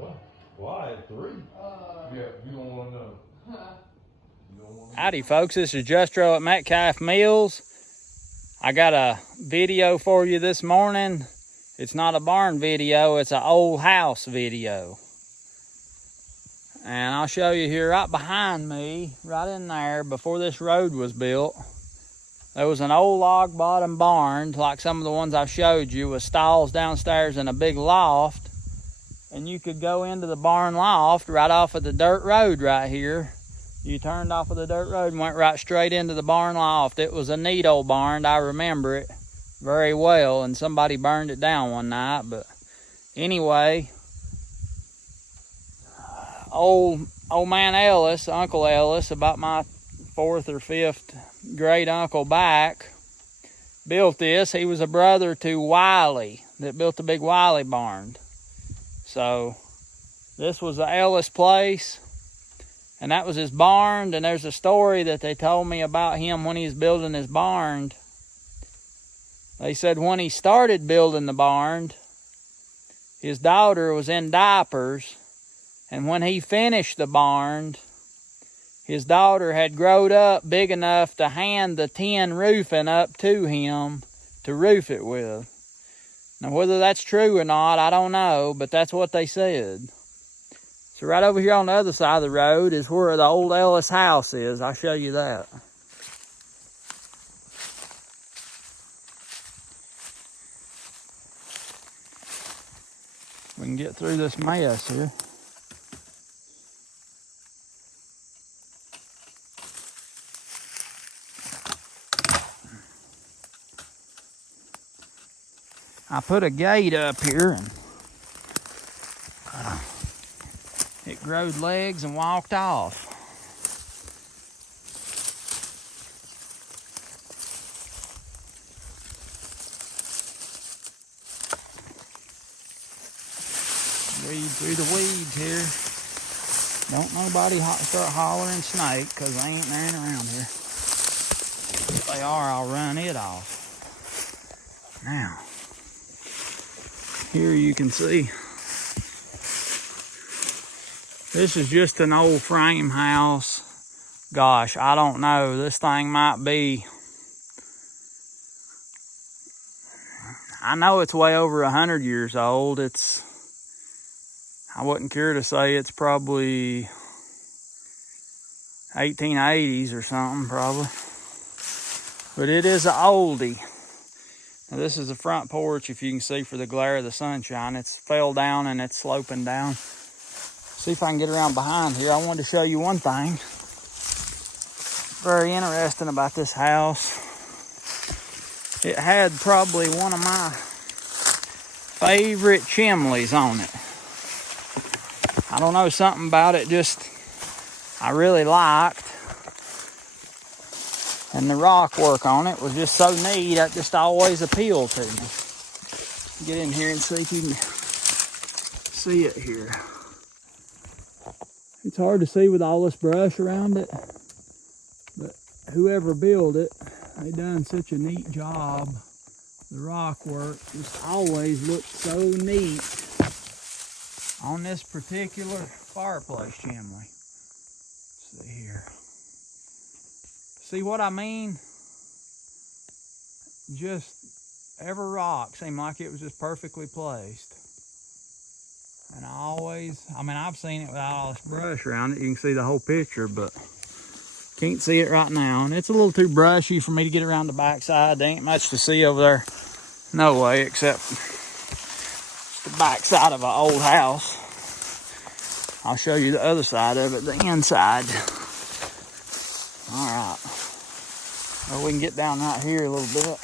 What? Why at 3? Yeah, you don't want to know. Howdy folks, this is Justro at Metcalf Mills. I got a video for you this morning. It's not a barn video, it's an old house video. And I'll show you here right behind me, right in there, before this road was built, there was an old log bottom barn, like some of the ones I showed you, with stalls downstairs and a big loft. And you could go into the barn loft right off of the dirt road right here. You turned off of the dirt road and went right straight into the barn loft. It was a neat old barn. I remember it very well, and somebody burned it down one night. But anyway, old man Ellis, Uncle Ellis, about my 4th or 5th great uncle back, built this. He was a brother to Wiley that built the big Wiley barn. So this was the Ellis place. And that was his barn, and there's a story that they told me about him when he was building his barn. They said when he started building the barn, his daughter was in diapers, and when he finished the barn, his daughter had growed up big enough to hand the tin roofing up to him to roof it with. Now, whether that's true or not, I don't know, but that's what they said. So right over here on the other side of the road is where the old Ellis house is. I'll show you that. We can get through this mess here. I put a gate up here and it growed legs and walked off. Read through the weeds here. Don't nobody start hollering snake, because they ain't there around here. If they are, I'll run it off. Now, here you can see. This is just an old frame house. Gosh, I don't know. This thing might be, I know it's way over 100 years old. I wouldn't care to say it's probably 1880s or something, probably. But it is an oldie. Now this is the front porch, if you can see, for the glare of the sunshine. It's fell down and it's sloping down. See if I can get around behind here. I wanted to show you one thing very interesting about this house. It had probably one of my favorite chimneys on it. I don't know, something about it just I really liked. And the rock work on it was just so neat, that just always appealed to me. Get in here and see if you can see it here. It's hard to see with all this brush around it, but whoever built it, they done such a neat job. The rock work just always looked so neat on this particular fireplace chimney. Let's see here. See what I mean? Just every rock seemed like it was just perfectly placed. And I've seen it without all this brush around it. You can see the whole picture, but can't see it right now. And it's a little too brushy for me to get around the backside. There ain't much to see over there. No way, except the backside of an old house. I'll show you the other side of it, the inside. All right. Well, we can get down right here a little bit.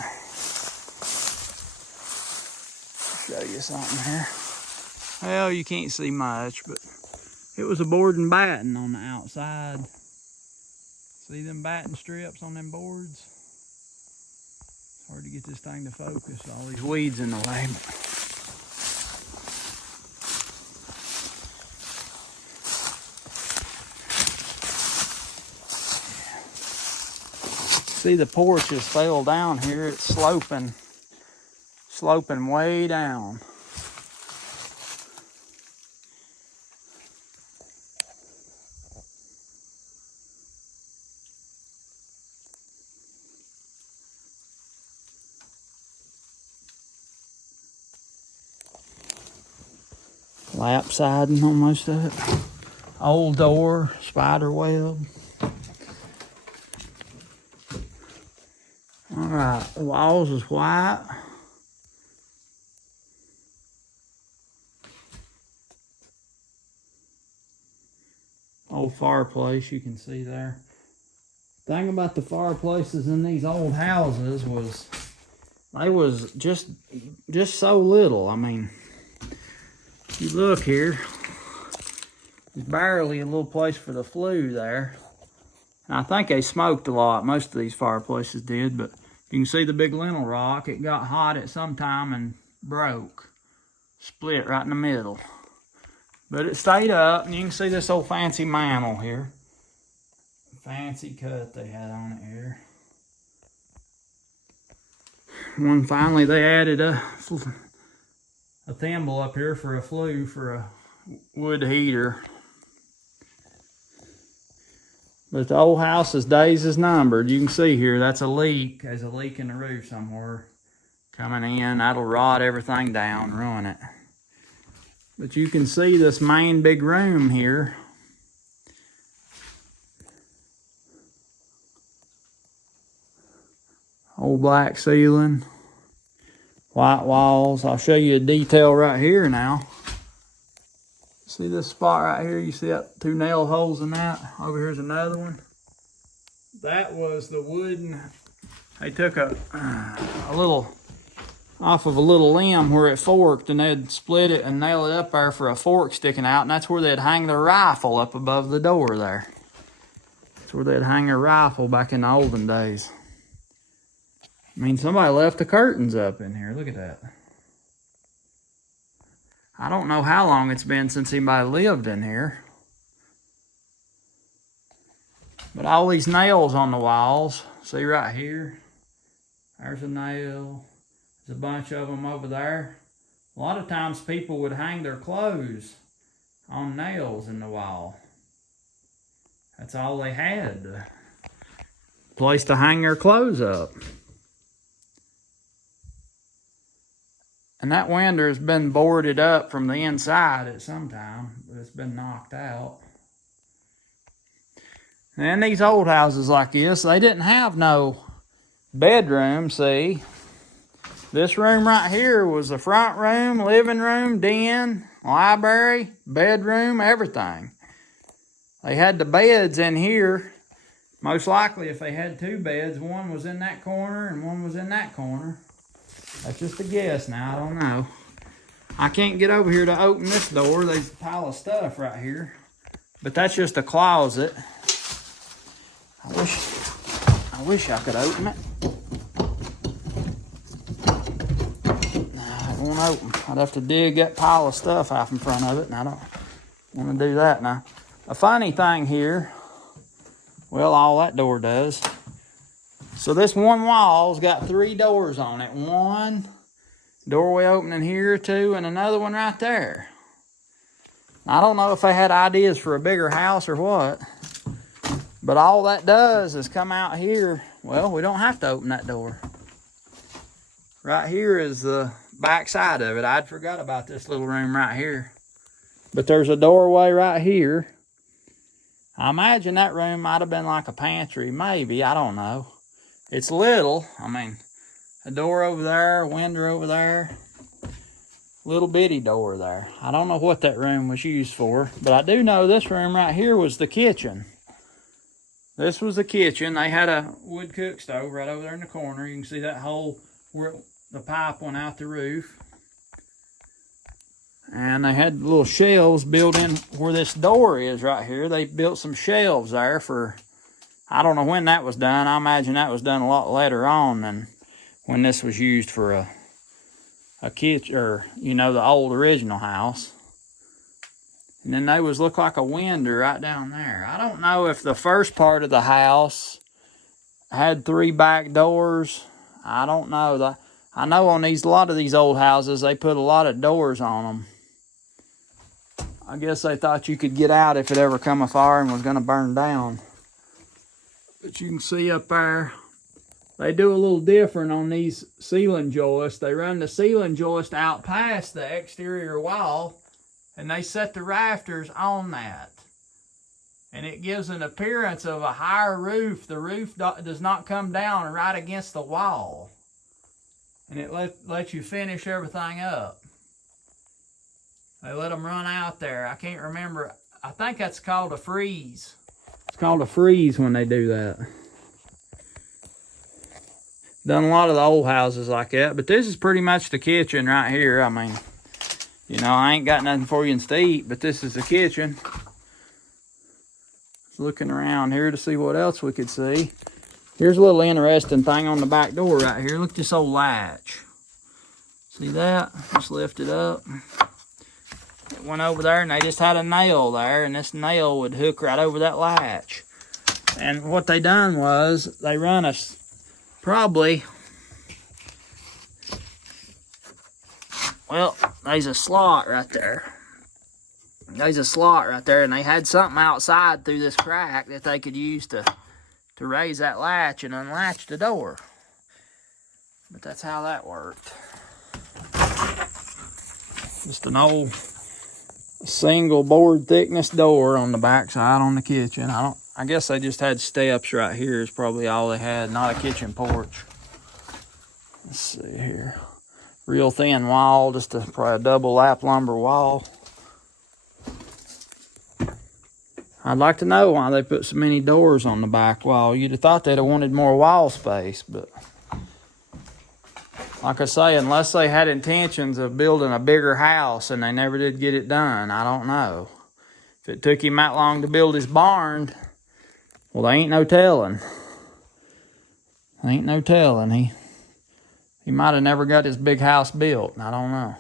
Show you something here. Well, you can't see much, but it was a board and batten on the outside. See them batten strips on them boards? It's hard to get this thing to focus. All these weeds in the way. See, the porch just fell down here. It's sloping way down. Lap siding on most of it. Old door, spider web. Alright, the walls is white. Old fireplace you can see there. Thing about the fireplaces in these old houses was they was just so little. I mean, if you look here, there's barely a little place for the flue there. And I think they smoked a lot. Most of these fireplaces did, but you can see the big lintel rock. It got hot at some time and broke. Split right in the middle. But it stayed up, and you can see this old fancy mantle here. Fancy cut they had on it here. When finally they added a thimble up here for a flue for a wood heater. But the old house's days is numbered. You can see here, that's a leak. There's a leak in the roof somewhere coming in. That'll rot everything down, ruin it. But you can see this main big room here. Old black ceiling. White walls. I'll show you a detail right here now. See this spot right here? You see that 2 nail holes in that? Over here's another one. That was the wooden. They took a little off of a little limb where it forked, and they'd split it and nail it up there for a fork sticking out, and that's where they'd hang their rifle up above the door there. That's where they'd hang their rifle back in the olden days. I mean, somebody left the curtains up in here. Look at that. I don't know how long it's been since anybody lived in here. But all these nails on the walls, see right here? There's a nail. There's a bunch of them over there. A lot of times people would hang their clothes on nails in the wall. That's all they had. A place to hang their clothes up. And that window has been boarded up from the inside at some time, but it's been knocked out. And these old houses like this, they didn't have no bedroom, see? This room right here was the front room, living room, den, library, bedroom, everything. They had the beds in here. Most likely if they had 2 beds, one was in that corner and one was in that corner. That's just a guess now, I don't know. I can't get over here to open this door. There's a pile of stuff right here. But that's just a closet. I wish I could open it. No, it won't open. I'd have to dig that pile of stuff out in front of it, and I don't want to do that now. A funny thing here, well, all that door does. So this one wall's got 3 doors on it. One doorway opening here, 2, and another one right there. I don't know if they had ideas for a bigger house or what, but all that does is come out here. Well, we don't have to open that door. Right here is the back side of it. I'd forgot about this little room right here. But there's a doorway right here. I imagine that room might have been like a pantry, maybe, I don't know. It's little. I mean, a door over there, a window over there, little bitty door there. I don't know what that room was used for, but I do know this room right here was the kitchen. This was the kitchen. They had a wood cook stove right over there in the corner. You can see that hole where the pipe went out the roof. And they had little shelves built in where this door is right here. They built some shelves there for, I don't know when that was done. I imagine that was done a lot later on than when this was used for a kitchen, or, you know, the old original house. And then they was look like a window right down there. I don't know if the first part of the house had 3 back doors. I don't know. I know on a lot of these old houses, they put a lot of doors on them. I guess they thought you could get out if it ever come a fire and was going to burn down. But you can see up there, they do a little different on these ceiling joists. They run the ceiling joist out past the exterior wall, and they set the rafters on that. And it gives an appearance of a higher roof. The roof does not come down right against the wall. And it lets you finish everything up. They let them run out there. I can't remember. I think that's called a freeze. It's called a freeze when they do that. Done a lot of the old houses like that. But this is pretty much the kitchen right here. I mean, you know, I ain't got nothing for you to eat, but this is the kitchen. Looking around here to see what else we could see. Here's a little interesting thing on the back door right here. Look at this old latch. See that? Just lift it up. It went over there and they just had a nail there, and this nail would hook right over that latch. And what they done was they run us probably, well, there's a slot right there. There's a slot right there, and they had something outside through this crack that they could use to raise that latch and unlatch the door. But that's how that worked. Just an old single board thickness door on the back side on the kitchen. I guess they just had steps right here is probably all they had, not a kitchen porch. Let's see here. Real thin wall, just probably a double lap lumber wall. I'd like to know why they put so many doors on the back wall. You'd have thought they'd have wanted more wall space, but like I say, unless they had intentions of building a bigger house and they never did get it done, I don't know. If it took him that long to build his barn, well, there ain't no telling. There ain't no telling. He might have never got his big house built. I don't know.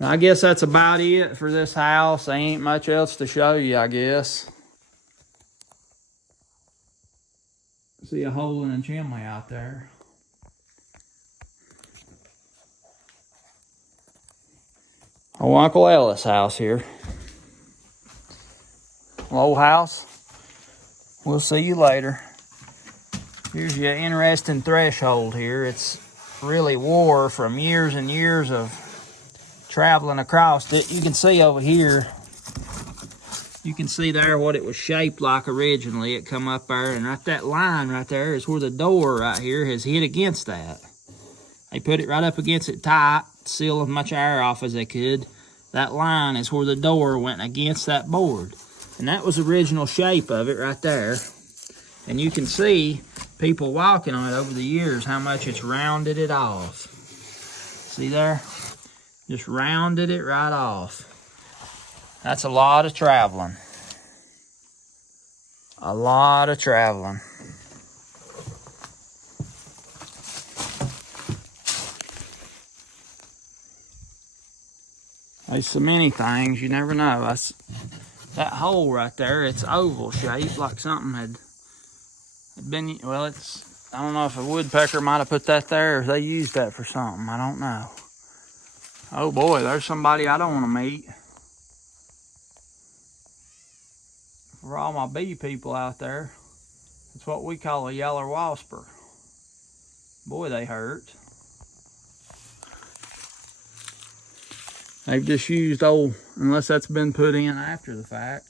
I guess that's about it for this house. There ain't much else to show you, I guess. See a hole in the chimney out there. Oh, Uncle Ellis' house here. Old house. We'll see you later. Here's your interesting threshold here. It's really wore from years and years of traveling across it. You can see over here, you can see there what it was shaped like originally. It come up there, and right that line right there is where the door right here has hit against that. They put it right up against it tight, seal as much air off as they could. That line is where the door went against that board. And that was the original shape of it right there. And you can see people walking on it over the years how much it's rounded it off. See there? Just rounded it right off. That's a lot of traveling. A lot of traveling. There's so many things, you never know. That hole right there, it's oval shaped, like something had been, well, I don't know if a woodpecker might have put that there, or if they used that for something, I don't know. Oh boy, there's somebody I don't want to meet. For all my bee people out there, it's what we call a yeller wasper. Boy, they hurt. They've just used old, unless that's been put in after the fact.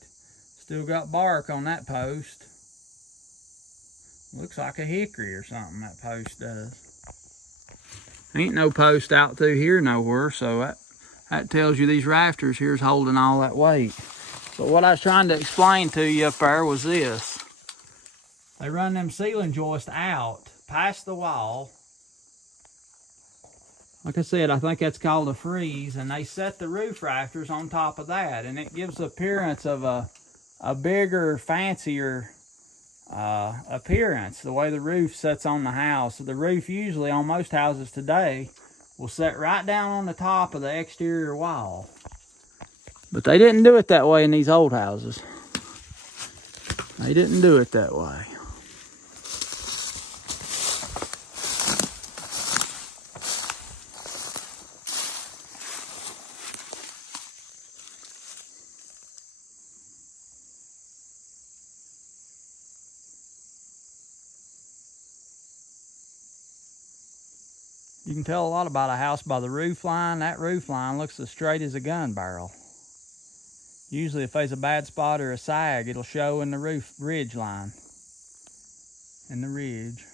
Still got bark on that post. Looks like a hickory or something, that post does. Ain't no post out through here nowhere, so that tells you these rafters here's holding all that weight. But what I was trying to explain to you up there was this. They run them ceiling joists out past the wall. Like I said, I think that's called a freeze, and they set the roof rafters on top of that, and it gives the appearance of a bigger, fancier appearance, the way the roof sets on the house. The roof usually on most houses today will set right down on the top of the exterior wall. But they didn't do it that way in these old houses. They didn't do it that way. You can tell a lot about a house by the roof line. That roof line looks as straight as a gun barrel. Usually if there's a bad spot or a sag, it'll show in the roof ridge line. In the ridge.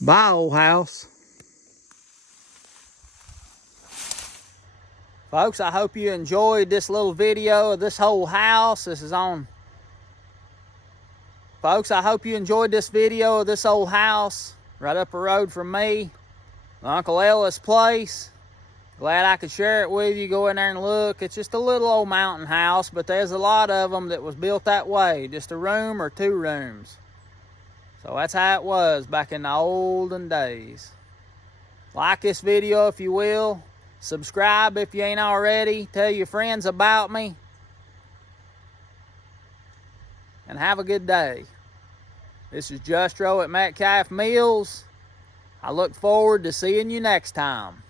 Bye, old house. Folks, I hope you enjoyed this little video of this whole house. Folks, I hope you enjoyed this video of this old house right up the road from me, Uncle Ellis' place. Glad I could share it with you. Go in there and look. It's just a little old mountain house, but there's a lot of them that was built that way, just a room or 2 rooms. So that's how it was back in the olden days. Like this video if you will. Subscribe if you ain't already. Tell your friends about me. And have a good day. This is Justro at Metcalf Mills. I look forward to seeing you next time.